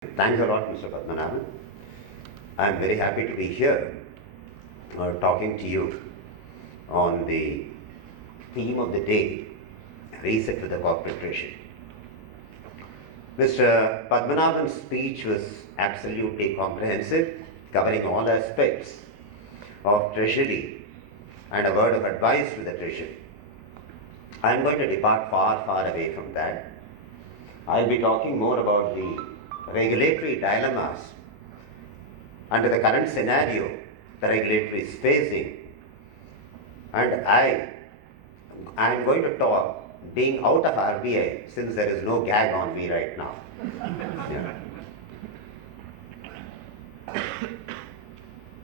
Thanks a lot, Mr. Padmanabhan. I'm very happy to be here talking to you on the theme of the day, reset with the corporate treasury. Mr. Padmanabhan's speech was absolutely comprehensive, covering all aspects of treasury and a word of advice to the treasury. I'm going to depart far, far away from that. I'll be talking more about the regulatory dilemmas under the current scenario the regulator is facing, and I am going to talk being out of RBI since there is no gag on me right now. Yeah.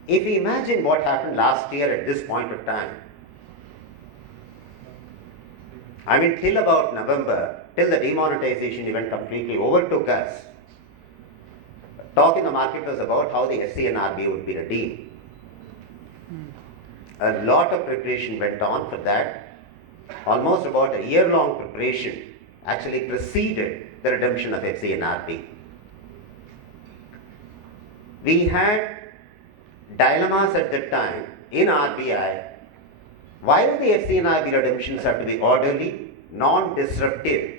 If we imagine what happened last year at this point of time, I mean till about November, till the demonetization event completely overtook us, talk in the market was about how the FCNRB would be redeemed. A lot of preparation went on for that. Almost about a year-long preparation actually preceded the redemption of FCNRB. We had dilemmas at that time in RBI. While the FCNRB redemptions have to be orderly, non-disruptive,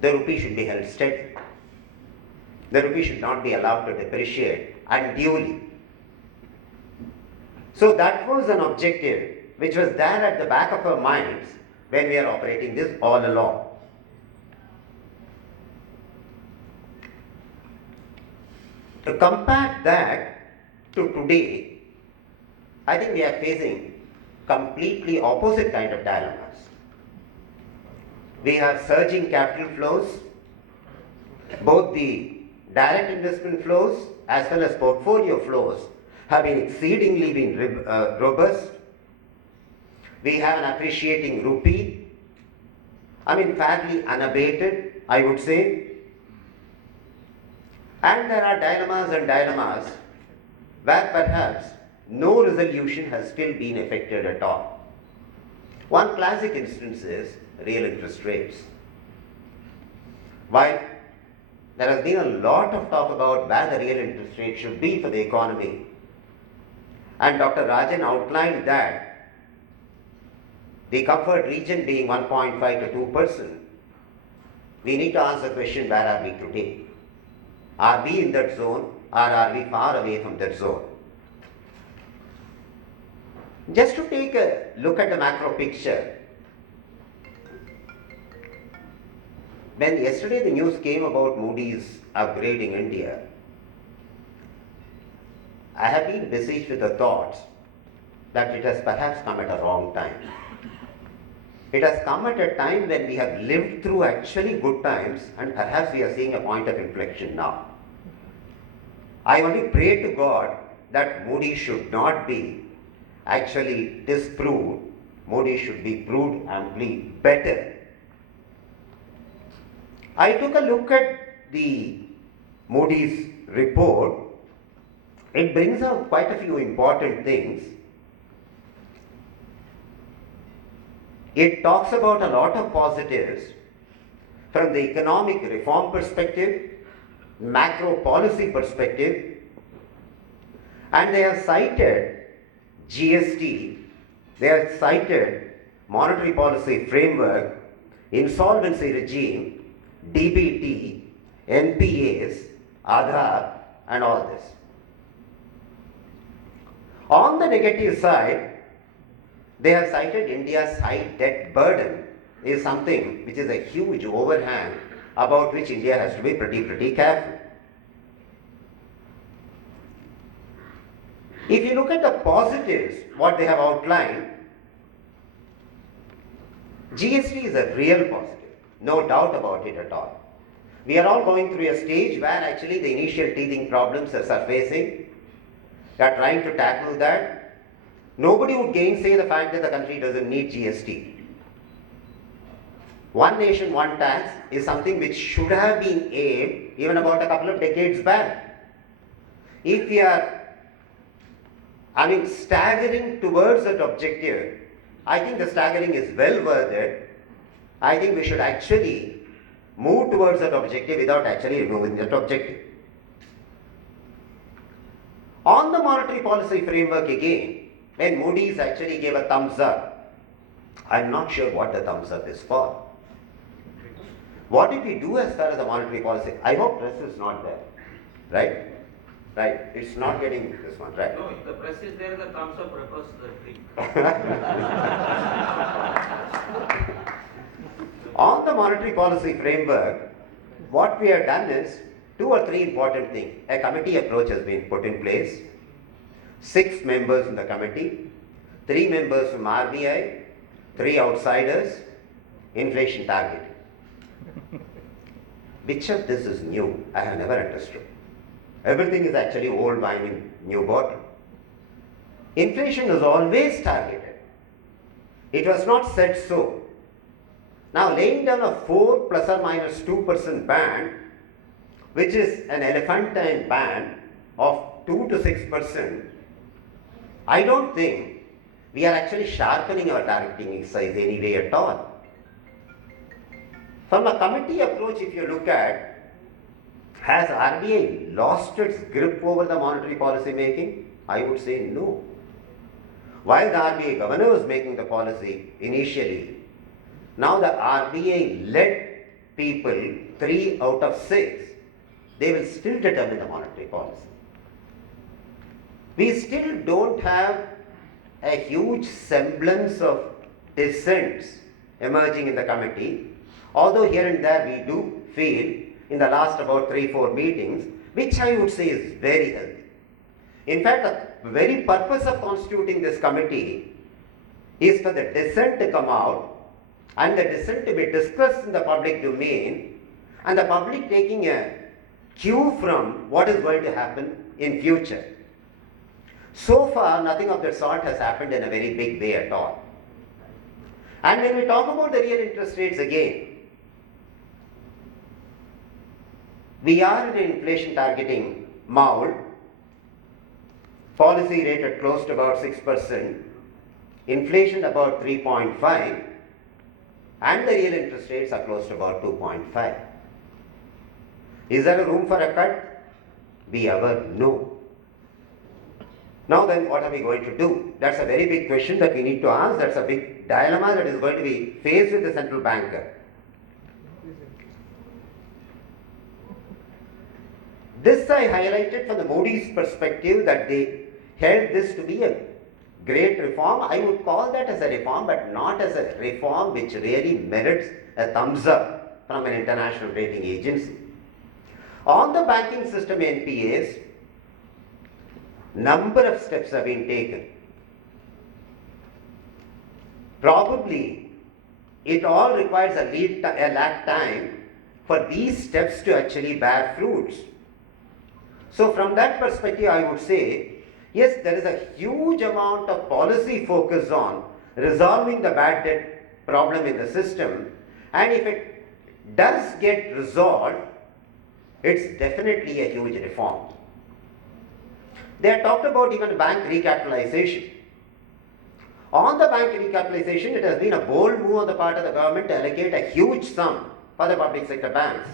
the rupee should be held steady. The rupee should not be allowed to depreciate unduly. So that was an objective which was there at the back of our minds when we are operating this all along. To compare that to today, I think we are facing completely opposite kind of dilemmas. We have surging capital flows, both the direct investment flows as well as portfolio flows have been exceedingly robust. We have an appreciating rupee, fairly unabated, I would say. And there are dilemmas where perhaps no resolution has still been effected at all. One classic instance is real interest rates. While there has been a lot of talk about where the real interest rate should be for the economy, and Dr. Rajan outlined that the comfort region being 1.5 to 2%, we need to ask the question, where are we today? Are we in that zone or are we far away from that zone? Just to take a look at the macro picture, when yesterday the news came about Moody's upgrading India, I have been besieged with the thoughts that it has perhaps come at a wrong time. It has come at a time when we have lived through actually good times and perhaps we are seeing a point of inflection now. I only pray to God that Moody's should not be actually disproved. Moody's should be proved amply better. I took a look at the Moody's report. It brings out quite a few important things. It talks about a lot of positives from the economic reform perspective, macro policy perspective, and they have cited GST, they have cited monetary policy framework, insolvency regime, DBT, NPAs, Aadhaar, and all this. On the negative side, they have cited India's high debt burden is something which is a huge overhang about which India has to be pretty careful. If you look at the positives, what they have outlined, GST is a real positive, no doubt about it at all. We are all going through a stage where actually the initial teething problems are surfacing. We are trying to tackle that. Nobody would gainsay the fact that the country doesn't need GST. One nation, one tax is something which should have been aimed even about a couple of decades back. If we are staggering towards that objective, I think the staggering is well worth it. I think we should actually move towards that objective without actually removing that objective. On the monetary policy framework again, when Moody's actually gave a thumbs up, I'm not sure what the thumbs up is for. What did we do as far as the monetary policy? I hope press is not there, right? Right, it's not getting this one, right? No, if the press is there, the thumbs up refers to the drink. On the monetary policy framework, what we have done is 2 or 3 important things. A committee approach has been put in place. 6 members in the committee, 3 members from RBI, 3 outsiders, inflation target. Which of this is new? I have never understood. Everything is actually old wine in new bottle. Inflation is always targeted. It was not said so. Now laying down a 4 plus or minus 2% band, which is an elephantine band of 2 to 6%, I don't think we are actually sharpening our targeting exercise anyway at all. From a committee approach, if you look at, has RBI lost its grip over the monetary policy making? I would say no. While the RBI governor was making the policy initially, now the RBI led people, 3 out of 6, they will still determine the monetary policy. We still don't have a huge semblance of dissents emerging in the committee, although here and there we do feel in the last about 3-4 meetings, which I would say is very healthy. In fact, the very purpose of constituting this committee is for the dissent to come out and the dissent to be discussed in the public domain and the public taking a cue from what is going to happen in future. So far, nothing of that sort has happened in a very big way at all. And when we talk about the real interest rates again, we are in an inflation targeting mold, policy rate at close to about 6%, inflation about 3.5, and the real interest rates are close to about 2.5. Is there a room for a cut? We ever know. Now then, what are we going to do? That's a very big question that we need to ask. That's a big dilemma that is going to be faced with the central banker. This I highlighted from the Moody's perspective that they held this to be a great reform. I would call that as a reform, but not as a reform which really merits a thumbs up from an international rating agency. On the banking system NPAs, number of steps have been taken. Probably it all requires a lag time for these steps to actually bear fruits. So from that perspective, I would say, yes, there is a huge amount of policy focus on resolving the bad debt problem in the system, and if it does get resolved, it's definitely a huge reform. They have talked about even bank recapitalization. On the bank recapitalization, it has been a bold move on the part of the government to allocate a huge sum for the public sector banks.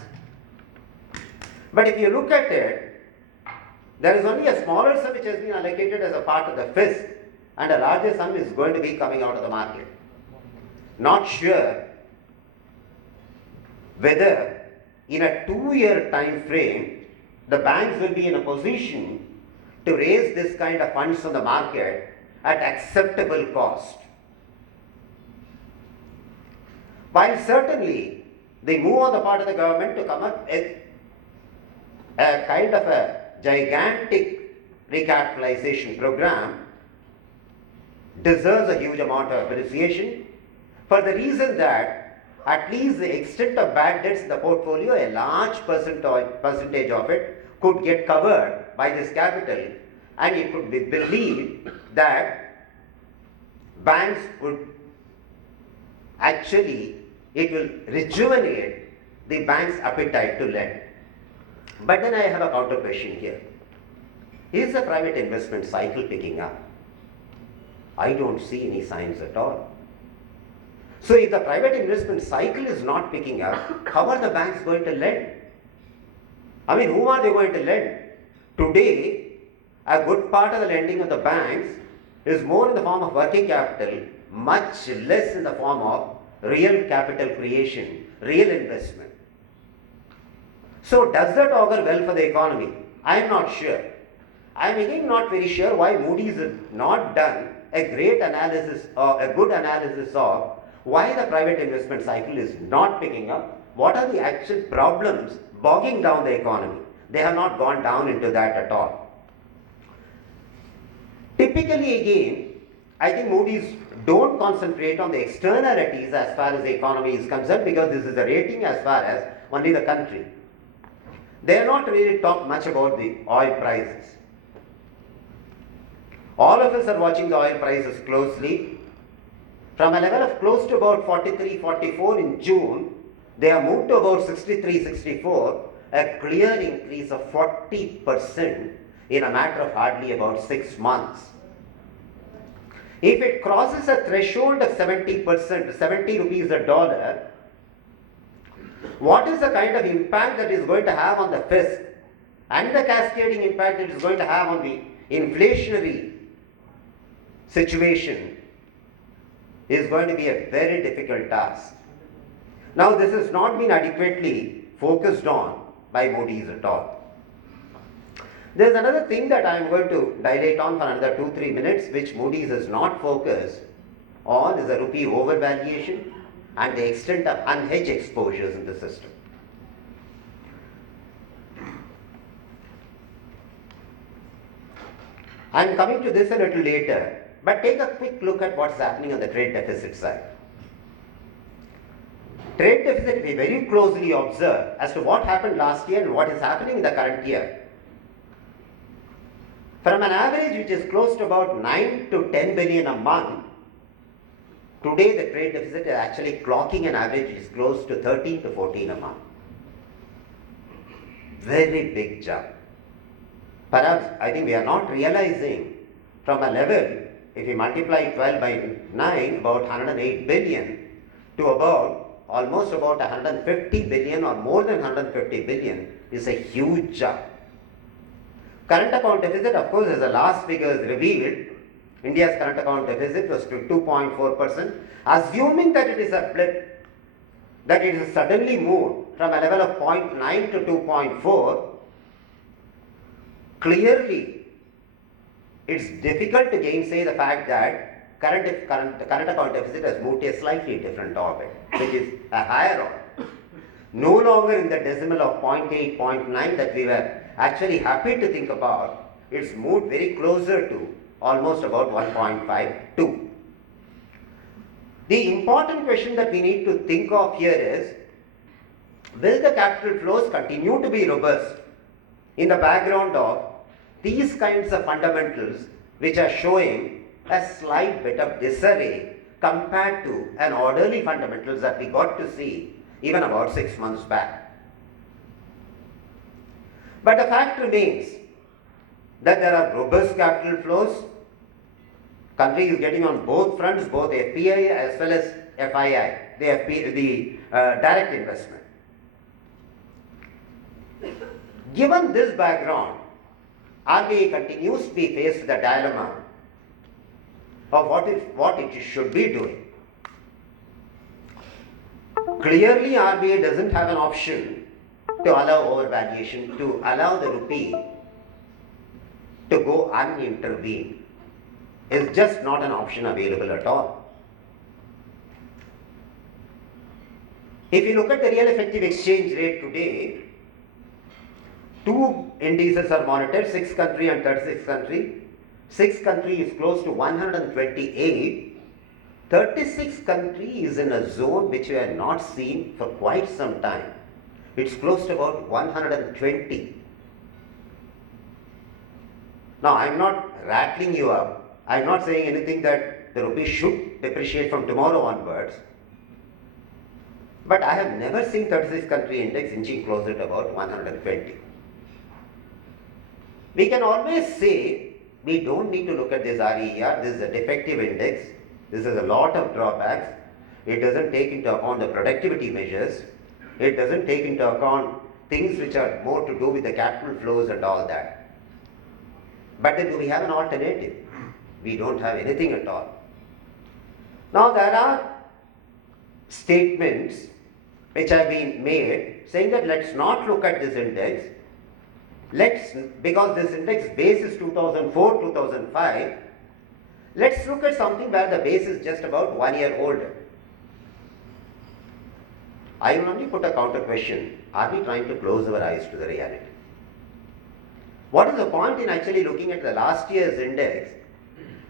But if you look at it, there is only a smaller sum which has been allocated as a part of the FISC, and a larger sum is going to be coming out of the market. Not sure whether in a 2-year time frame the banks will be in a position to raise this kind of funds from the market at acceptable cost. While certainly the move on the part of the government to come up with a kind of a gigantic recapitalization program deserves a huge amount of appreciation for the reason that at least the extent of bad debts in the portfolio, a large percentage of it could get covered by this capital, and it could be believed that banks would actually, it will rejuvenate the bank's appetite to lend. But then I have a counter question here. Is the private investment cycle picking up? I don't see any signs at all. So if the private investment cycle is not picking up, how are the banks going to lend? I mean, whom are they going to lend? Today, a good part of the lending of the banks is more in the form of working capital, much less in the form of real capital creation, real investment. So does that augur well for the economy? I am not sure. I am again not very sure why Moody's has not done a great analysis or a good analysis of why the private investment cycle is not picking up. What are the actual problems bogging down the economy? They have not gone down into that at all. Typically again, I think Moody's don't concentrate on the externalities as far as the economy is concerned, because this is a rating as far as only the country. They are not really talk much about the oil prices. All of us are watching the oil prices closely. From a level of close to about 43, 44 in June, they have moved to about 63, 64, a clear increase of 40% in a matter of hardly about 6 months. If it crosses a threshold of 70%, 70 rupees a dollar, what is the kind of impact that is going to have on the fisc and the cascading impact it is going to have on the inflationary situation is going to be a very difficult task. Now, this has not been adequately focused on by Moody's at all. There is another thing that I am going to dilate on for another 2-3 minutes, which Moody's has not focused on, is the rupee overvaluation and the extent of unhedged exposures in the system. I am coming to this a little later, but take a quick look at what's happening on the trade deficit side. Trade deficit, we very closely observe as to what happened last year and what is happening in the current year. From an average which is close to about 9 to 10 billion a month, today the trade deficit is actually clocking an average which is close to 13 to 14 a month. Very big jump. Perhaps I think we are not realizing from a level, if we multiply 12 by 9, about 108 billion to about almost about 150 billion or more than 150 billion is a huge jump. Current account deficit, of course, as the last figures revealed, India's current account deficit was to 2.4%. Assuming that it is a blip, that it has suddenly moved from a level of 0.9 to 2.4, clearly it's difficult to gainsay the fact that current account deficit has moved to a slightly different orbit, which is a higher orbit. No longer in the decimal of 0.8, 0.9 that we were actually happy to think about. It's moved very closer to almost about 1.52. The important question that we need to think of here is, will the capital flows continue to be robust in the background of these kinds of fundamentals which are showing a slight bit of disarray compared to an orderly fundamentals that we got to see even about 6 months back. But the fact remains that there are robust capital flows. Country is getting on both fronts, both FPI as well as FII, the direct investment. Given this background, RBI continues to be faced with the dilemma of what it should be doing. Clearly, RBI doesn't have an option to allow overvaluation, to allow the rupee to go unintervened. It's just not an option available at all. If you look at the real effective exchange rate today, two indices are monitored, 6 country and 36 country. 6 country is close to 128. 36 country is in a zone which we have not seen for quite some time. It's close to about 120. Now, I'm not rattling you up. I'm not saying anything that the rupee should depreciate from tomorrow onwards. But I have never seen 36 country index inching closer to about 120. We can always say we don't need to look at this RER, this is a defective index, this has a lot of drawbacks. It doesn't take into account the productivity measures. It doesn't take into account things which are more to do with the capital flows and all that. But then do we have an alternative? We don't have anything at all. Now there are statements which have been made saying that let's not look at this index. Because this index base is 2004, 2005, let's look at something where the base is just about 1 year older. I will only put a counter question. Are we trying to close our eyes to the reality? What is the point in actually looking at the last year's index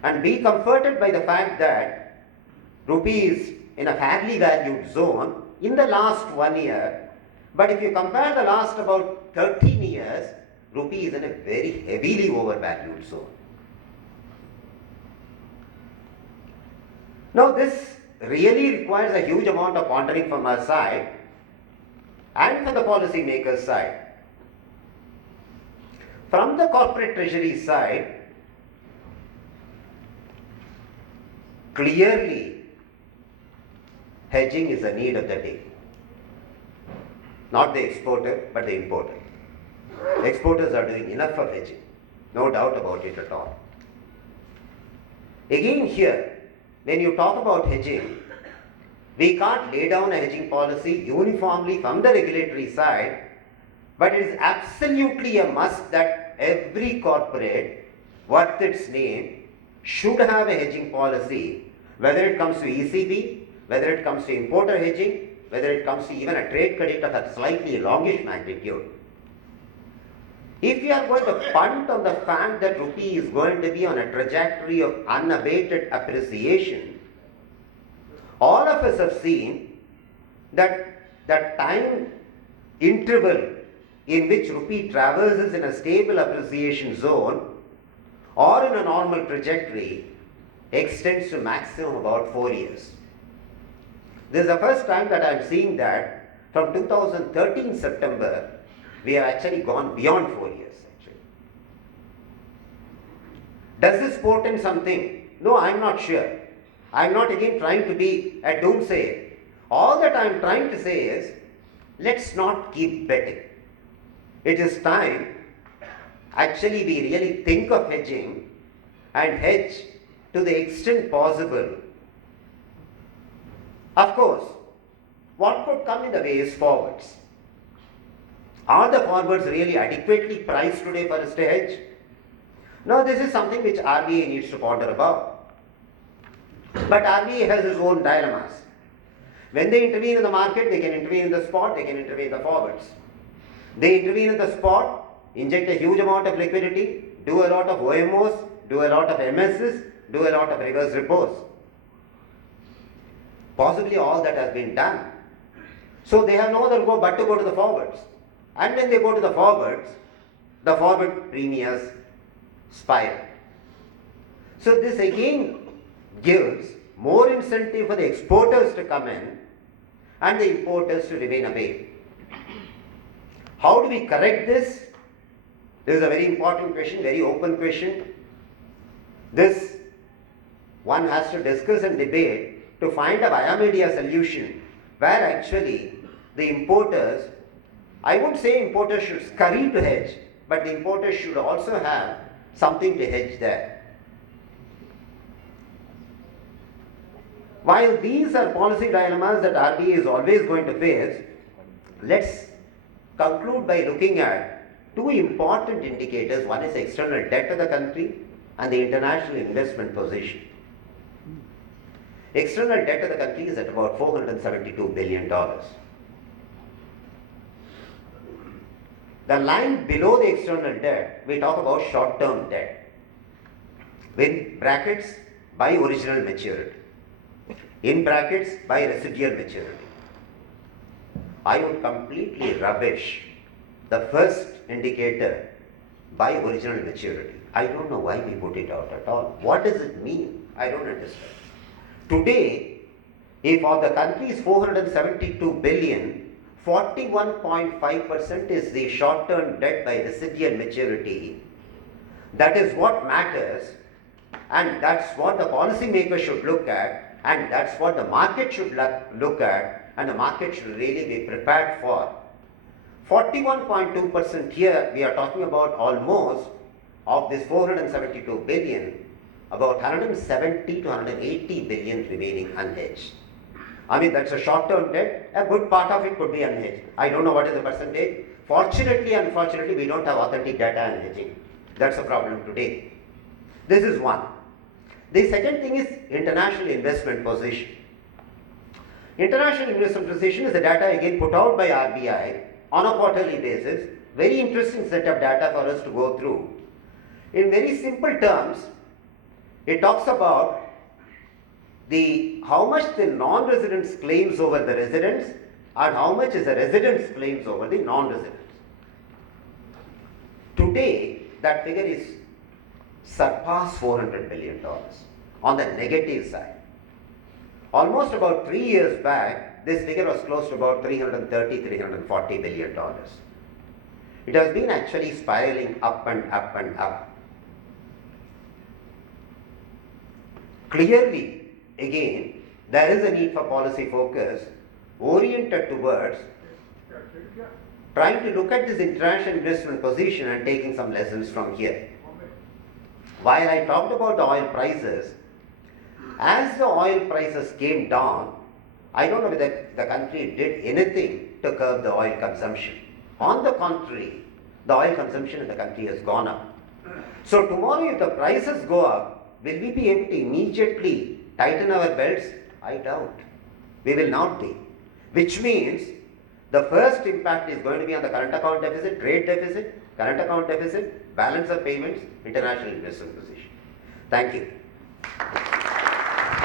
and be comforted by the fact that rupee is in a fairly valued zone in the last 1 year, but if you compare the last about 13 years, rupee is in a very heavily overvalued zone. Now this really requires a huge amount of pondering from our side and from the policy makers' side. From the corporate treasury side, clearly hedging is a need of the day. Not the exporter, but the importer. Exporters are doing enough of hedging, no doubt about it at all. Again here, when you talk about hedging, we can't lay down a hedging policy uniformly from the regulatory side, but it is absolutely a must that every corporate worth its name should have a hedging policy, whether it comes to ECB, whether it comes to importer hedging, whether it comes to even a trade credit of a slightly longish magnitude. If we are going to punt on the fact that rupee is going to be on a trajectory of unabated appreciation, all of us have seen that the time interval in which rupee traverses in a stable appreciation zone or in a normal trajectory extends to maximum about 4 years. This is the first time that I am seeing that from 2013 September, we have actually gone beyond 4 years. Actually. Does this portend something? No, I am not sure. I am not again trying to be a doomsayer. All that I am trying to say is, let's not keep betting. It is time actually we really think of hedging and hedge to the extent possible. Of course, what could come in the way is forwards. Are the forwards really adequately priced today for us to hedge? No, this is something which RBI needs to ponder about. But RBI has its own dilemmas. When they intervene in the market, they can intervene in the spot, they can intervene in the forwards. They intervene in the spot, inject a huge amount of liquidity, do a lot of OMOs, do a lot of MSs, do a lot of reverse repos. Possibly all that has been done. So they have no other go but to go to the forwards. And when they go to the forwards, the forward premiums spiral. So this again gives more incentive for the exporters to come in and the importers to remain away. How do we correct this? This is a very important question, very open question. This one has to discuss and debate to find a via media solution where actually the importers, I would say importers should scurry to hedge, but the importers should also have something to hedge there. While these are policy dilemmas that RBI is always going to face, let's conclude by looking at two important indicators. One is external debt of the country and the international investment position. External debt of the country is at about $472 billion. The line below the external debt, we talk about short-term debt. In brackets, by original maturity. In brackets, by residual maturity. I would completely rubbish the first indicator by original maturity. I don't know why we put it out at all. What does it mean? I don't understand. Today, if of the country's 472 billion, 41.5% is the short-term debt by residual maturity. That is what matters, and that's what the policymakers should look at And that's what the market should look at, and the market should really be prepared for. 41.2% here, we are talking about almost of this 472 billion, about 170 to 180 billion remaining unhedged. I mean, that's a short-term debt. A good part of it could be unhedged. I don't know what is the percentage. Fortunately, unfortunately, we don't have authentic data on hedging. That's a problem today. This is one. The second thing is international investment position. International investment position is the data again put out by RBI on a quarterly basis. Very interesting set of data for us to go through. In very simple terms, it talks about how much the non-residents claims over the residents and how much is the residents claims over the non-residents. Today, that figure is surpassed $400 billion on the negative side. Almost about 3 years back, this figure was close to about $330, $340 billion. It has been actually spiraling up and up and up. Clearly, again, there is a need for policy focus oriented towards trying to look at this international investment position and taking some lessons from here. While I talked about the oil prices, as the oil prices came down, I don't know whether the country did anything to curb the oil consumption. On the contrary, the oil consumption in the country has gone up. So tomorrow if the prices go up, will we be able to immediately tighten our belts? I doubt. We will not be. Which means the first impact is going to be on the current account deficit, trade deficit, current account deficit, balance of payments, international investment position. Thank you.